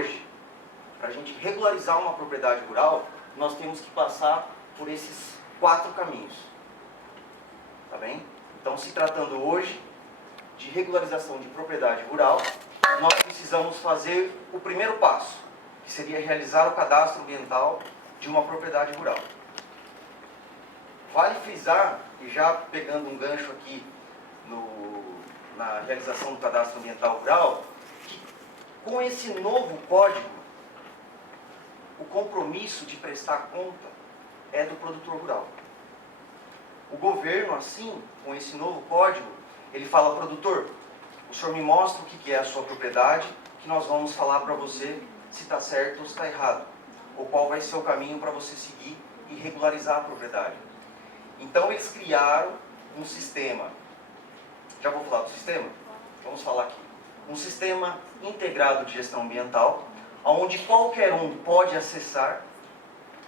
hoje, para a gente regularizar uma propriedade rural, nós temos que passar por esses 4 caminhos. Tá bem? Então, se tratando hoje de regularização de propriedade rural, nós precisamos fazer o primeiro passo, que seria realizar o cadastro ambiental de uma propriedade rural. Vale frisar, e já pegando um gancho aqui na realização do cadastro ambiental rural, que com esse novo código, o compromisso de prestar conta é do produtor rural. O governo, assim, com esse novo código, ele fala: produtor, o senhor me mostra o que é a sua propriedade, que nós vamos falar para você se está certo ou se está errado, ou qual vai ser o caminho para você seguir e regularizar a propriedade. Então eles criaram um sistema, já vou falar do sistema? Vamos falar aqui. Um sistema integrado de gestão ambiental, onde qualquer um pode acessar,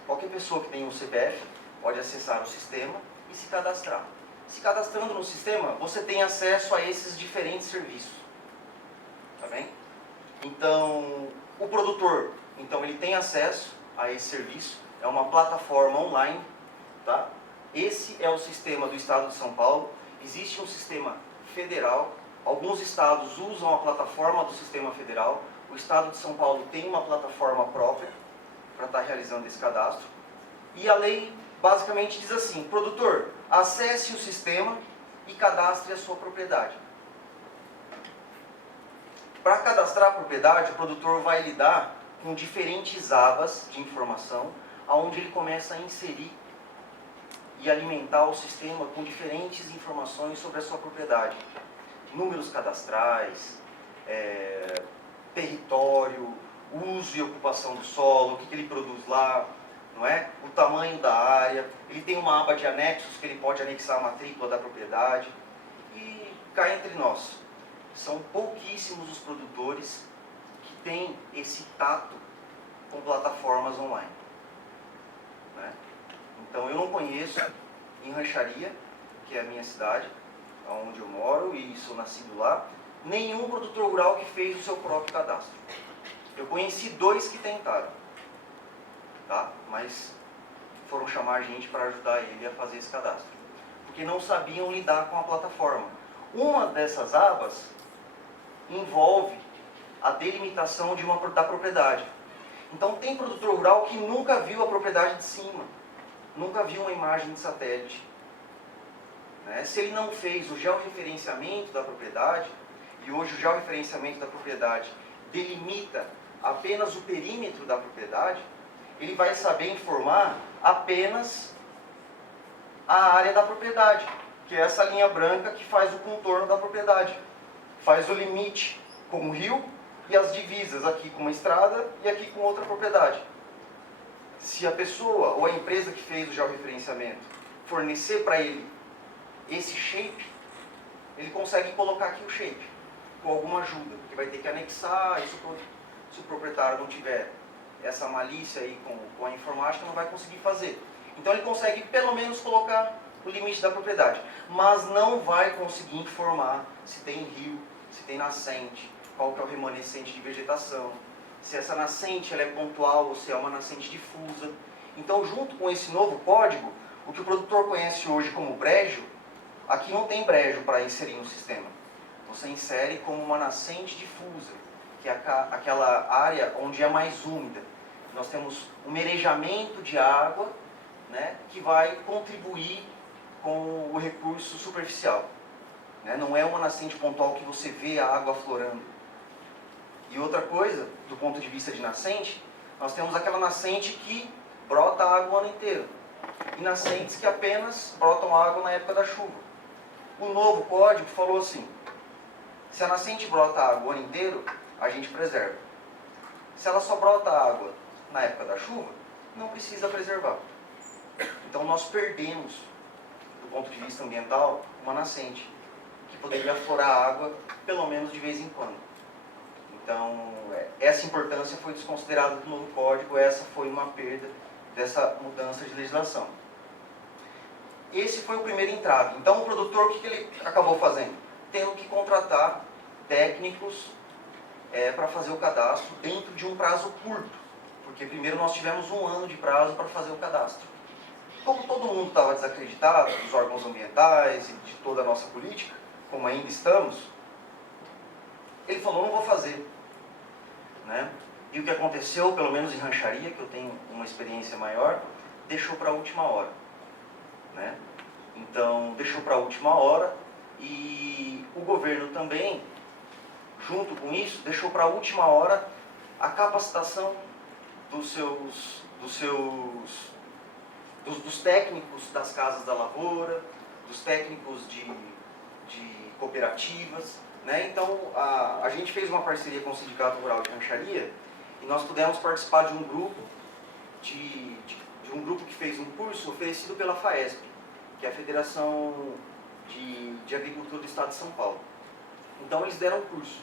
qualquer pessoa que tenha um CPF pode acessar o sistema e se cadastrar. Se cadastrando no sistema, você tem acesso a esses diferentes serviços. Tá bem? Então, o produtor, então, ele tem acesso a esse serviço, é uma plataforma online, tá? Esse é o sistema do Estado de São Paulo. Existe um sistema federal, alguns estados usam a plataforma do sistema federal, o Estado de São Paulo tem uma plataforma própria para estar realizando esse cadastro. E a lei basicamente diz assim: produtor, acesse o sistema e cadastre a sua propriedade. Para cadastrar a propriedade, o produtor vai lidar com diferentes abas de informação, onde ele começa a inserir e alimentar o sistema com diferentes informações sobre a sua propriedade. Números cadastrais, território, uso e ocupação do solo, o que ele produz lá, não é? O tamanho da área. Ele tem uma aba de anexos que ele pode anexar a matrícula da propriedade. E cá entre nós, são pouquíssimos os produtores que têm esse tato com plataformas online, né? Então eu não conheço em Rancharia, que é a minha cidade, onde eu moro e sou nascido lá, nenhum produtor rural que fez o seu próprio cadastro. Eu conheci 2 que tentaram, tá? Mas foram chamar a gente para ajudar ele a fazer esse cadastro, porque não sabiam lidar com a plataforma. Uma dessas abas envolve a delimitação da propriedade. Então tem produtor rural que nunca viu a propriedade de cima, nunca viu uma imagem de satélite, né? Se ele não fez o georreferenciamento da propriedade, e hoje o georreferenciamento da propriedade delimita apenas o perímetro da propriedade, ele vai saber informar apenas a área da propriedade, que é essa linha branca que faz o contorno da propriedade, faz o limite com o rio e as divisas, aqui com uma estrada e aqui com outra propriedade. Se a pessoa ou a empresa que fez o georreferenciamento fornecer para ele esse shape, ele consegue colocar aqui o shape com alguma ajuda, que vai ter que anexar, e se o proprietário não tiver essa malícia aí com a informática, não vai conseguir fazer. Então ele consegue pelo menos colocar o limite da propriedade, mas não vai conseguir informar se tem rio, se tem nascente, qual que é o remanescente de vegetação, se essa nascente ela é pontual ou se é uma nascente difusa. Então, junto com esse novo código, o que o produtor conhece hoje como brejo, aqui não tem brejo para inserir no sistema. Você insere como uma nascente difusa, que é aquela área onde é mais úmida. Nós temos um merejamento de água, né, que vai contribuir com o recurso superficial, né? Não é uma nascente pontual que você vê a água aflorando. E outra coisa, do ponto de vista de nascente, nós temos aquela nascente que brota água o ano inteiro, e nascentes que apenas brotam água na época da chuva. O novo código falou assim: se a nascente brota água o ano inteiro, a gente preserva. Se ela só brota água na época da chuva, não precisa preservar. Então nós perdemos, do ponto de vista ambiental, uma nascente que poderia aflorar água pelo menos de vez em quando. Então essa importância foi desconsiderada do novo código, essa foi uma perda dessa mudança de legislação. Esse foi o primeiro entrave. Então o produtor, o que ele acabou fazendo? Tendo que contratar técnicos para fazer o cadastro dentro de um prazo curto, porque primeiro nós tivemos 1 ano de prazo para fazer o cadastro. Como todo mundo estava desacreditado dos órgãos ambientais e de toda a nossa política, como ainda estamos, ele falou, não vou fazer. Né? E o que aconteceu, pelo menos em rancharia, que eu tenho uma experiência maior, deixou para a última hora. Né? Então, deixou para a última hora e o governo também, junto com isso, deixou para a última hora a capacitação dos técnicos das casas da lavoura, dos técnicos de cooperativas. Né? Então, a gente fez uma parceria com o Sindicato Rural de Rancharia e nós pudemos participar de um grupo, que fez um curso oferecido pela FAESP, que é a Federação de Agricultura do Estado de São Paulo. Então, eles deram um curso.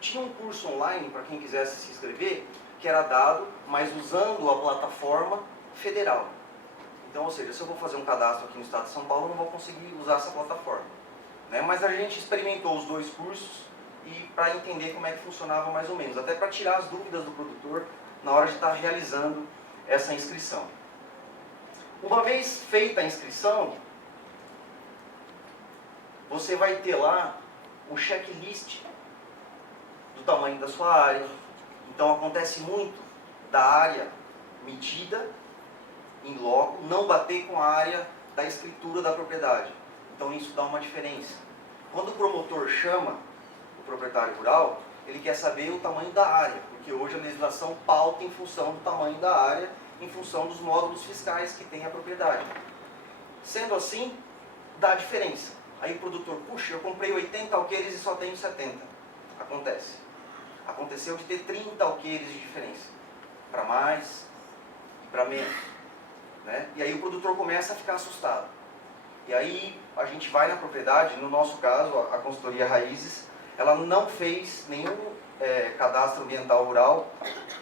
Tinha um curso online, para quem quisesse se inscrever, que era dado, mas usando a plataforma federal. Então, ou seja, se eu vou fazer um cadastro aqui no Estado de São Paulo, eu não vou conseguir usar essa plataforma. Né? Mas a gente experimentou os 2 cursos e para entender como é que funcionava mais ou menos, até para tirar as dúvidas do produtor na hora de estar realizando essa inscrição. Uma vez feita a inscrição, você vai ter lá um checklist do tamanho da sua área. Então acontece muito da área medida em loco não bater com a área da escritura da propriedade. Então isso dá uma diferença. Quando o promotor chama o proprietário rural, ele quer saber o tamanho da área, porque hoje a legislação pauta em função do tamanho da área, em função dos módulos fiscais que tem a propriedade. Sendo assim, dá diferença. Aí o produtor, puxa, eu comprei 80 alqueires e só tenho 70. Acontece. Aconteceu de ter 30 alqueires de diferença, para mais e para menos. Né? E aí o produtor começa a ficar assustado. E aí a gente vai na propriedade, no nosso caso, a consultoria Raízes, ela não fez nenhum cadastro ambiental rural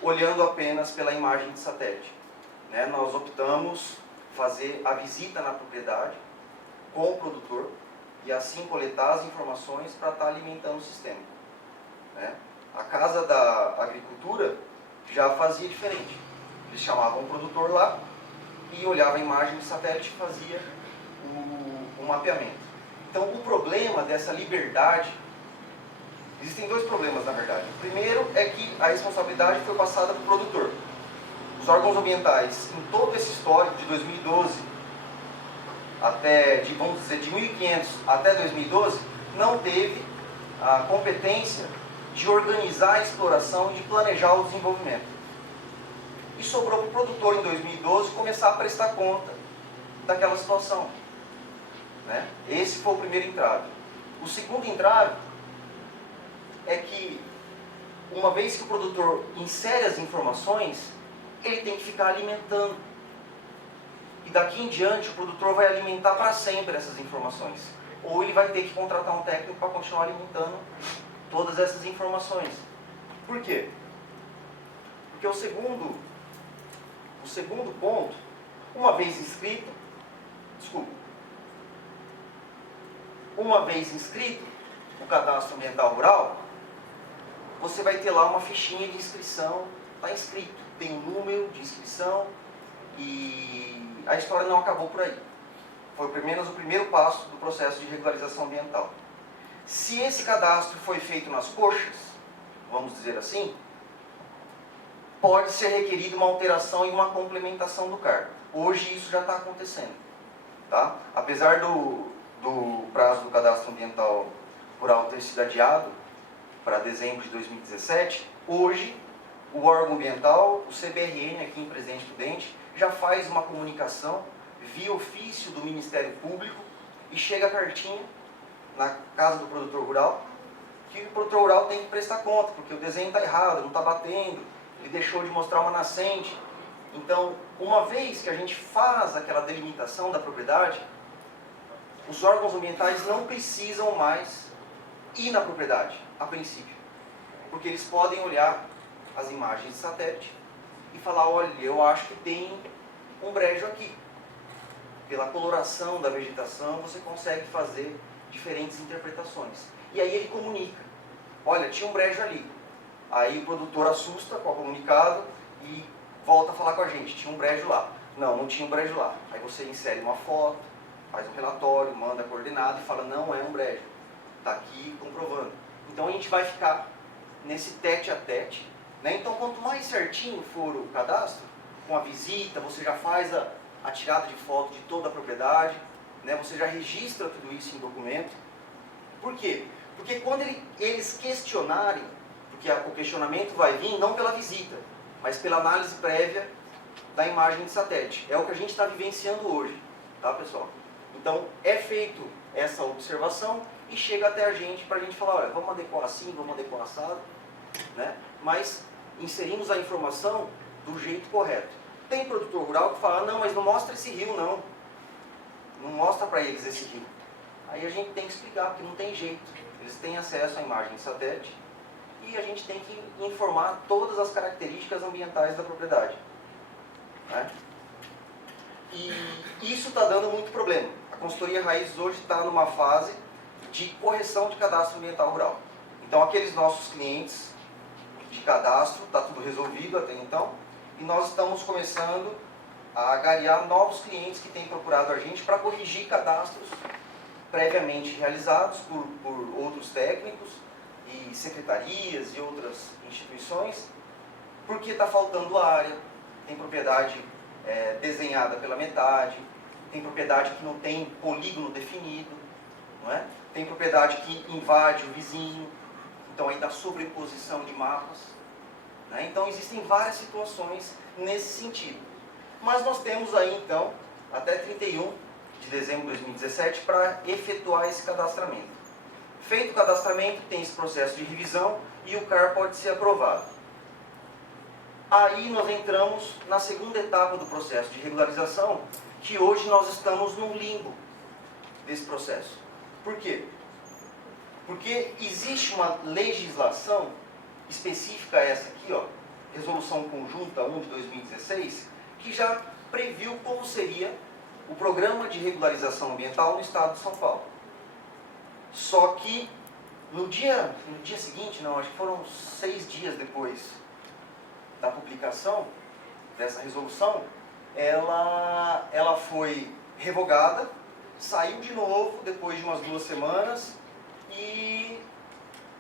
olhando apenas pela imagem de satélite. Né? Nós optamos fazer a visita na propriedade com o produtor e assim coletar as informações para estar alimentando o sistema. Né? A Casa da Agricultura já fazia diferente. Eles chamavam o produtor lá e olhava a imagem de satélite e fazia o mapeamento. Então, o problema dessa liberdade, existem 2 problemas, na verdade. O primeiro é que a responsabilidade foi passada para o produtor. Os órgãos ambientais, em todo esse histórico de 2012, vamos dizer, de 1500 até 2012, não teve a competência de organizar a exploração e de planejar o desenvolvimento. E sobrou para o produtor, em 2012, começar a prestar conta daquela situação. Né? Esse foi o primeiro entrave. O segundo entrave é que, uma vez que o produtor insere as informações, ele tem que ficar alimentando. E daqui em diante, o produtor vai alimentar para sempre essas informações. Ou ele vai ter que contratar um técnico para continuar alimentando todas essas informações. Por quê? Porque o segundo ponto, uma vez inscrito o cadastro ambiental rural, você vai ter lá uma fichinha de inscrição, está inscrito, tem um número de inscrição e a história não acabou por aí. Foi pelo menos o primeiro passo do processo de regularização ambiental. Se esse cadastro foi feito nas coxas, vamos dizer assim, pode ser requerida uma alteração e uma complementação do cargo. Hoje isso já está acontecendo. Tá? Apesar do prazo do cadastro ambiental rural ter sido adiado para dezembro de 2017, hoje o órgão ambiental, o CBRN aqui em Presidente Prudente, já faz uma comunicação via ofício do Ministério Público e chega a cartinha na casa do produtor rural, que o produtor rural tem que prestar conta, porque o desenho está errado, não está batendo, ele deixou de mostrar uma nascente. Então, uma vez que a gente faz aquela delimitação da propriedade, os órgãos ambientais não precisam mais ir na propriedade, a princípio. Porque eles podem olhar as imagens de satélite e falar, olha, eu acho que tem um brejo aqui. Pela coloração da vegetação, você consegue fazer diferentes interpretações. E aí ele comunica, olha, tinha um brejo ali. Aí o produtor assusta com o comunicado e volta a falar com a gente, tinha um brejo lá. Não, não tinha um brejo lá. Aí você insere uma foto, faz um relatório, manda coordenado e fala, não é um brejo. Está aqui comprovando. Então a gente vai ficar nesse tete a tete, né? Então quanto mais certinho for o cadastro, com a visita, você já faz a tirada de foto de toda a propriedade, né? Você já registra tudo isso em documento. Por quê? Porque quando eles questionarem, porque o questionamento vai vir não pela visita, mas pela análise prévia da imagem de satélite. É o que a gente está vivenciando hoje, tá, pessoal? Então é feito essa observação e chega até a gente para a gente falar, olha, vamos adequar assim, vamos adequar assado, né? Mas inserimos a informação do jeito correto. Tem produtor rural que fala, não, mas não mostra esse rio não. Não mostra para eles esse rio. Aí a gente tem que explicar, porque não tem jeito. Eles têm acesso à imagem de satélite e a gente tem que informar todas as características ambientais da propriedade, né? E isso está dando muito problema. A consultoria Raízes hoje está numa fase de correção de cadastro ambiental rural. Então aqueles nossos clientes de cadastro, está tudo resolvido até então, e nós estamos começando a angariar novos clientes que têm procurado a gente para corrigir cadastros previamente realizados por outros técnicos e secretarias e outras instituições, porque está faltando área, tem propriedade desenhada pela metade, tem propriedade que não tem polígono definido, não é? Tem propriedade que invade o vizinho, então aí dá sobreposição de mapas, né? Então existem várias situações nesse sentido. Mas nós temos aí então até 31 de dezembro de 2017 para efetuar esse cadastramento. Feito o cadastramento, tem esse processo de revisão e o CAR pode ser aprovado. Aí nós entramos na segunda etapa do processo de regularização, que hoje nós estamos no limbo desse processo. Por quê? Porque existe uma legislação específica, essa aqui, ó, Resolução Conjunta 1 de 2016, que já previu como seria o programa de regularização ambiental no estado de São Paulo. Só que no dia seguinte, não, acho que foram 6 dias depois da publicação dessa resolução, ela foi revogada, saiu de novo depois de umas 2 semanas e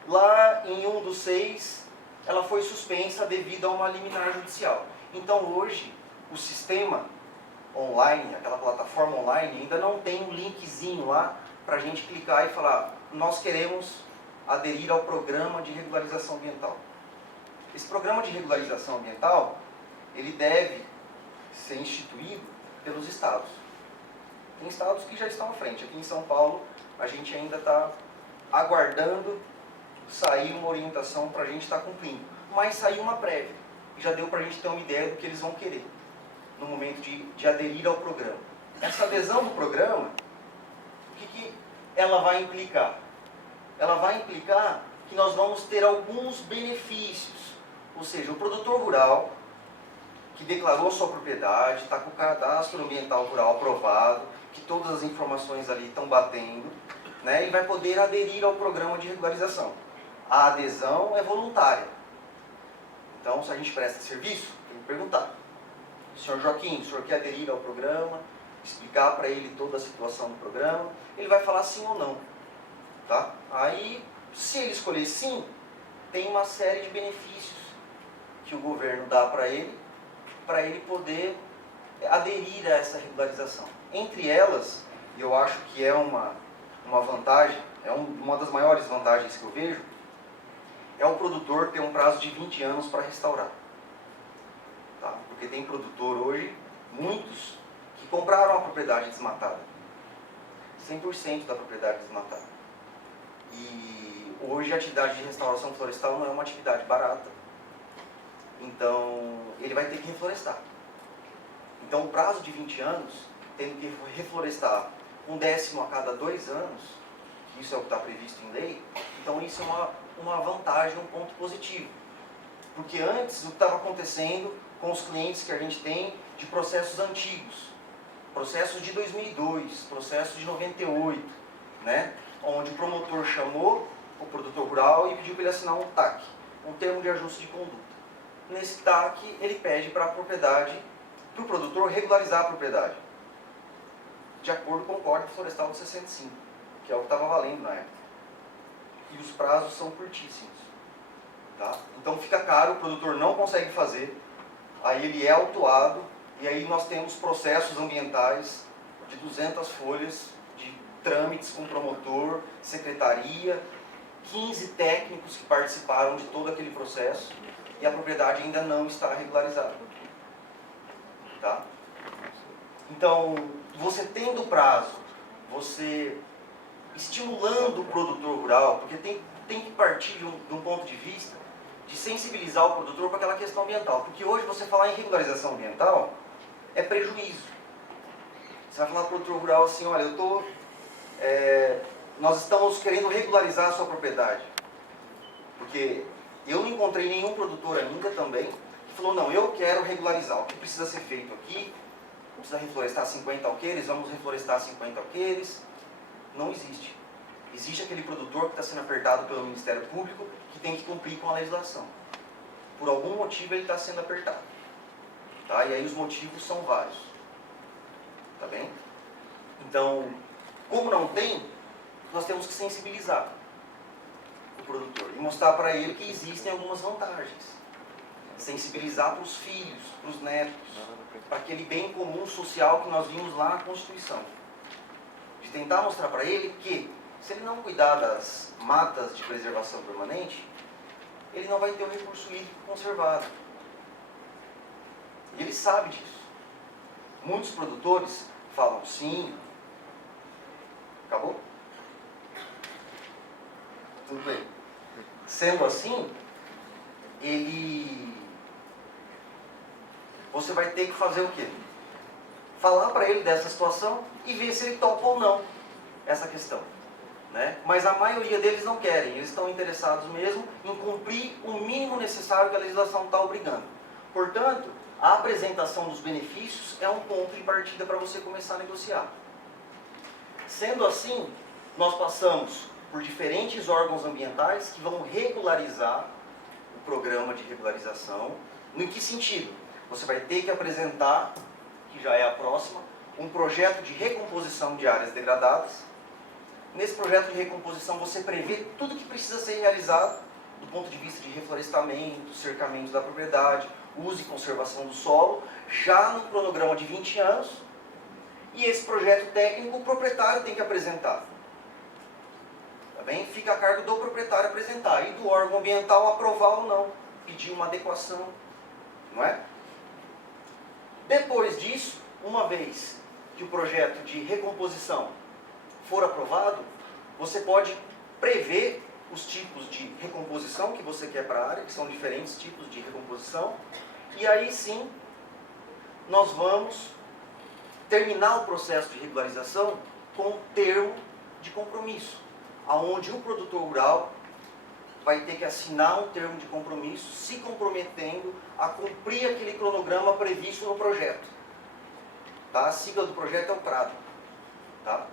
lá em 1/6 ela foi suspensa devido a uma liminar judicial. Então hoje o sistema online, aquela plataforma online, ainda não tem um linkzinho lá para a gente clicar e falar, nós queremos aderir ao programa de regularização ambiental. Esse programa de regularização ambiental, ele deve ser instituído pelos estados. Tem estados que já estão à frente. Aqui em São Paulo, a gente ainda está aguardando sair uma orientação para a gente estar cumprindo. Mas saiu uma prévia, e já deu para a gente ter uma ideia do que eles vão querer no momento de aderir ao programa. Essa adesão do programa, o que ela vai implicar? Ela vai implicar que nós vamos ter alguns benefícios. Ou seja, o produtor rural que declarou sua propriedade, está com o cadastro ambiental rural aprovado, que todas as informações ali estão batendo, né, e vai poder aderir ao programa de regularização. A adesão é voluntária. Então, se a gente presta serviço, tem que perguntar. Senhor Joaquim, o senhor quer aderir ao programa? Explicar para ele toda a situação do programa. Ele vai falar sim ou não. Tá? Aí, se ele escolher sim, tem uma série de benefícios que o governo dá para ele poder aderir a essa regularização. Entre elas, eu acho que é uma vantagem, uma das maiores vantagens que eu vejo, é o produtor ter um prazo de 20 anos para restaurar. Tá? Porque tem produtor hoje, muitos, que compraram a propriedade desmatada. 100% da propriedade desmatada. E hoje a atividade de restauração florestal não é uma atividade barata. Então, ele vai ter que reflorestar. Então, o prazo de 20 anos, tendo que reflorestar 1/10 a cada 2 anos, que isso é o que está previsto em lei, então isso é uma vantagem, um ponto positivo. Porque antes, o que estava acontecendo com os clientes que a gente tem de processos antigos, processos de 2002, processos de 98, né? Onde o promotor chamou o produtor rural e pediu para ele assinar um TAC. um termo de ajuste de conduta. Nesse TAC, ele pede para a propriedade, para o produtor regularizar a propriedade, de acordo com o Código Florestal de 65, que é o que estava valendo na época. E os prazos são curtíssimos. Tá? Então fica caro, o produtor não consegue fazer, aí ele é autuado, e aí nós temos processos ambientais de 200 folhas, de trâmites com promotor, secretaria, 15 técnicos que participaram de todo aquele processo, e a propriedade ainda não está regularizada. Tá? Então, você tendo prazo, você estimulando o produtor rural, porque tem que partir de um ponto de vista de sensibilizar o produtor para aquela questão ambiental. Porque hoje você falar em regularização ambiental é prejuízo. Você vai falar para o produtor rural assim, olha, nós estamos querendo regularizar a sua propriedade. Porque eu não encontrei nenhum produtor ainda também que falou, não, eu quero regularizar. O que precisa ser feito aqui? Precisa reflorestar 50 alqueires, vamos reflorestar 50 alqueires. Não existe. Existe aquele produtor que está sendo apertado pelo Ministério Público que tem que cumprir com a legislação. Por algum motivo ele está sendo apertado. Tá? E aí os motivos são vários. Tá bem? Então, como não tem, nós temos que sensibilizar o produtor e mostrar para ele que existem algumas vantagens. Sensibilizar para os filhos, para os netos, para aquele bem comum social que nós vimos lá na Constituição. De tentar mostrar para ele que, se ele não cuidar das matas de preservação permanente, ele não vai ter o recurso hídrico conservado. E ele sabe disso. Muitos produtores falam sim. Acabou? Tudo bem. Sendo assim, você vai ter que fazer o quê? Falar para ele dessa situação e ver se ele topa ou não essa questão. Né? Mas a maioria deles não querem, eles estão interessados mesmo em cumprir o mínimo necessário que a legislação está obrigando. Portanto, a apresentação dos benefícios é um ponto de partida para você começar a negociar. Sendo assim, nós passamos por diferentes órgãos ambientais que vão regularizar o programa de regularização. Em que sentido? Você vai ter que apresentar, que já é a próxima, um projeto de recomposição de áreas degradadas. Nesse projeto de recomposição você prevê tudo que precisa ser realizado do ponto de vista de reflorestamento, cercamento da propriedade, uso e conservação do solo, já no cronograma de 20 anos. E esse projeto técnico o proprietário tem que apresentar. Tá bem? Fica a cargo do proprietário apresentar e do órgão ambiental aprovar ou não, pedir uma adequação, não é? Depois disso, uma vez que o projeto de recomposição for aprovado, você pode prever os tipos de recomposição que você quer para a área, que são diferentes tipos de recomposição, e aí sim, nós vamos terminar o processo de regularização com um termo de compromisso, aonde o produtor rural vai ter que assinar um termo de compromisso, se comprometendo a cumprir aquele cronograma previsto no projeto. Tá? A sigla do projeto é o PRADA. Tá?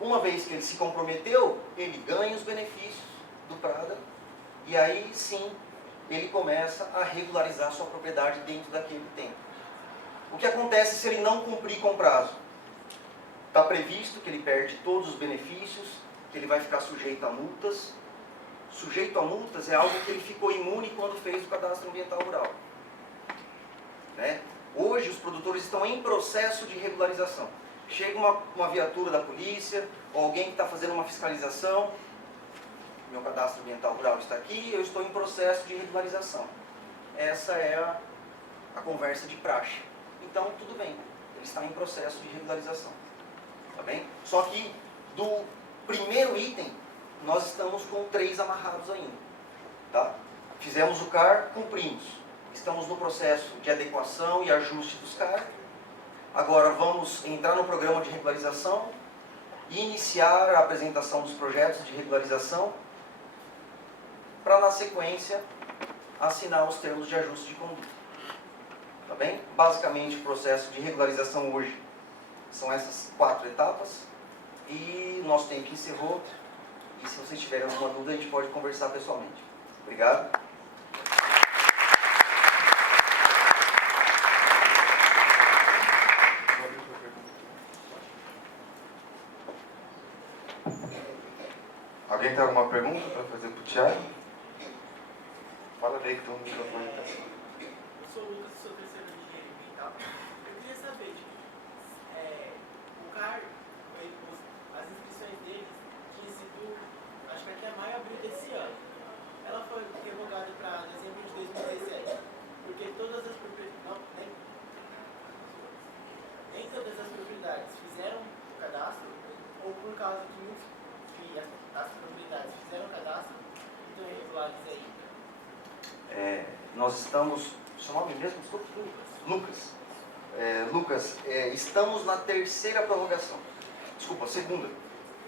Uma vez que ele se comprometeu, ele ganha os benefícios do PRADA, e aí sim, ele começa a regularizar sua propriedade dentro daquele tempo. O que acontece se ele não cumprir com o prazo? Está previsto que ele perde todos os benefícios, que ele vai ficar sujeito a multas. Sujeito a multas é algo que ele ficou imune quando fez o cadastro ambiental rural. Né? Hoje os produtores estão em processo de regularização. Chega uma viatura da polícia, ou alguém que está fazendo uma fiscalização, meu cadastro ambiental rural está aqui, eu estou em processo de regularização. Essa é a conversa de praxe. Então, tudo bem, ele está em processo de regularização. Tá bem? Só que do primeiro item, nós estamos com 3 amarrados ainda. Tá? Fizemos o CAR, cumprimos. Estamos no processo de adequação e ajuste dos CAR. Agora vamos entrar no programa de regularização e iniciar a apresentação dos projetos de regularização para, na sequência, assinar os termos de ajuste de conduta. Tá bem? Basicamente, o processo de regularização hoje são essas 4 etapas e o nosso tempo encerrou. E se vocês tiverem alguma dúvida, a gente pode conversar pessoalmente. Obrigado. Alguém tem alguma pergunta para fazer para o Thiago? Fala bem que tem um microfone para cima. Eu sou o Lucas, sou terceiro de engenharia ambiental. Eu queria saber, o CAR, as inscrições deles tinham sido, acho que até maio, abril desse ano. Ela foi revogada para dezembro de 2017, porque todas as propriedades, nem todas as propriedades fizeram o cadastro, ou por causa que muitos as propriedades fizeram o cadastro, então irregulares aí. Nós estamos... Seu nome mesmo? Desculpa. Lucas. Lucas, estamos na terceira prorrogação. Desculpa, segunda.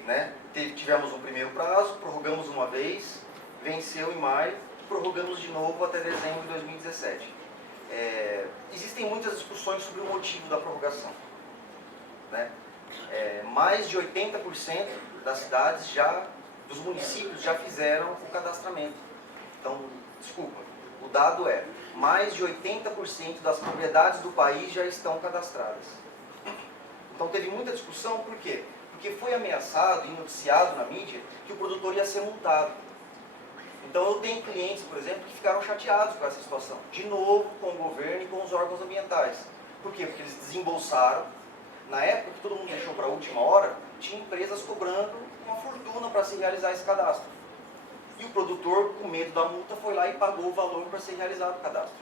Né? Tivemos um primeiro prazo, prorrogamos uma vez, venceu em maio, prorrogamos de novo até dezembro de 2017. Existem muitas discussões sobre o motivo da prorrogação. Né? Mais de 80% das cidades dos municípios já fizeram o cadastramento. Então, desculpa, o dado é, mais de 80% das propriedades do país já estão cadastradas. Então teve muita discussão, por quê? Porque foi ameaçado e noticiado na mídia que o produtor ia ser multado. Então eu tenho clientes, por exemplo, que ficaram chateados com essa situação. De novo, com o governo e com os órgãos ambientais. Por quê? Porque eles desembolsaram. Na época que todo mundo deixou para a última hora, tinha empresas cobrando uma fortuna para se realizar esse cadastro. E o produtor, com medo da multa, foi lá e pagou o valor para ser realizado o cadastro.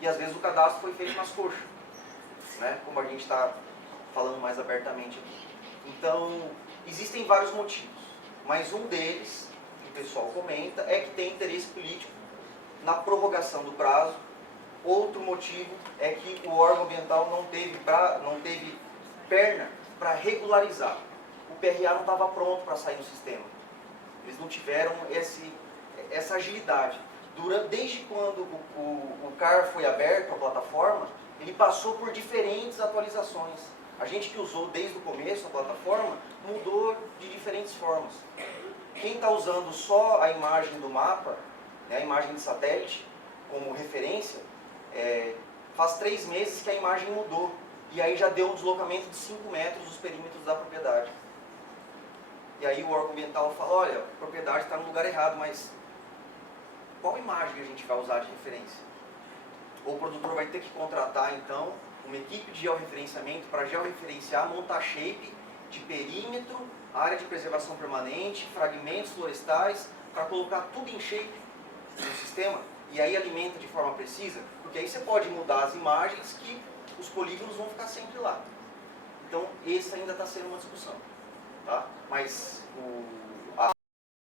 E às vezes o cadastro foi feito nas coxas, né? Como a gente está falando mais abertamente aqui. Então, existem vários motivos, mas um deles, que o pessoal comenta, é que tem interesse político na prorrogação do prazo. Outro motivo é que o órgão ambiental não teve perna para regularizar. O PRA não estava pronto para sair no sistema. Eles não tiveram essa agilidade. Desde quando o CAR foi aberto, a plataforma, ele passou por diferentes atualizações. A gente que usou desde o começo a plataforma, mudou de diferentes formas. Quem está usando só a imagem do mapa, né, a imagem de satélite, como referência, faz 3 meses que a imagem mudou. E aí já deu um deslocamento de 5 metros dos perímetros da propriedade. E aí o órgão ambiental fala, olha, a propriedade está no lugar errado, mas qual imagem a gente vai usar de referência? Ou o produtor vai ter que contratar, então, uma equipe de georreferenciamento para georreferenciar, montar shape de perímetro, área de preservação permanente, fragmentos florestais, para colocar tudo em shape no sistema, e aí alimenta de forma precisa, porque aí você pode mudar as imagens que os polígonos vão ficar sempre lá. Então, esse ainda está sendo uma discussão. Tá? Mas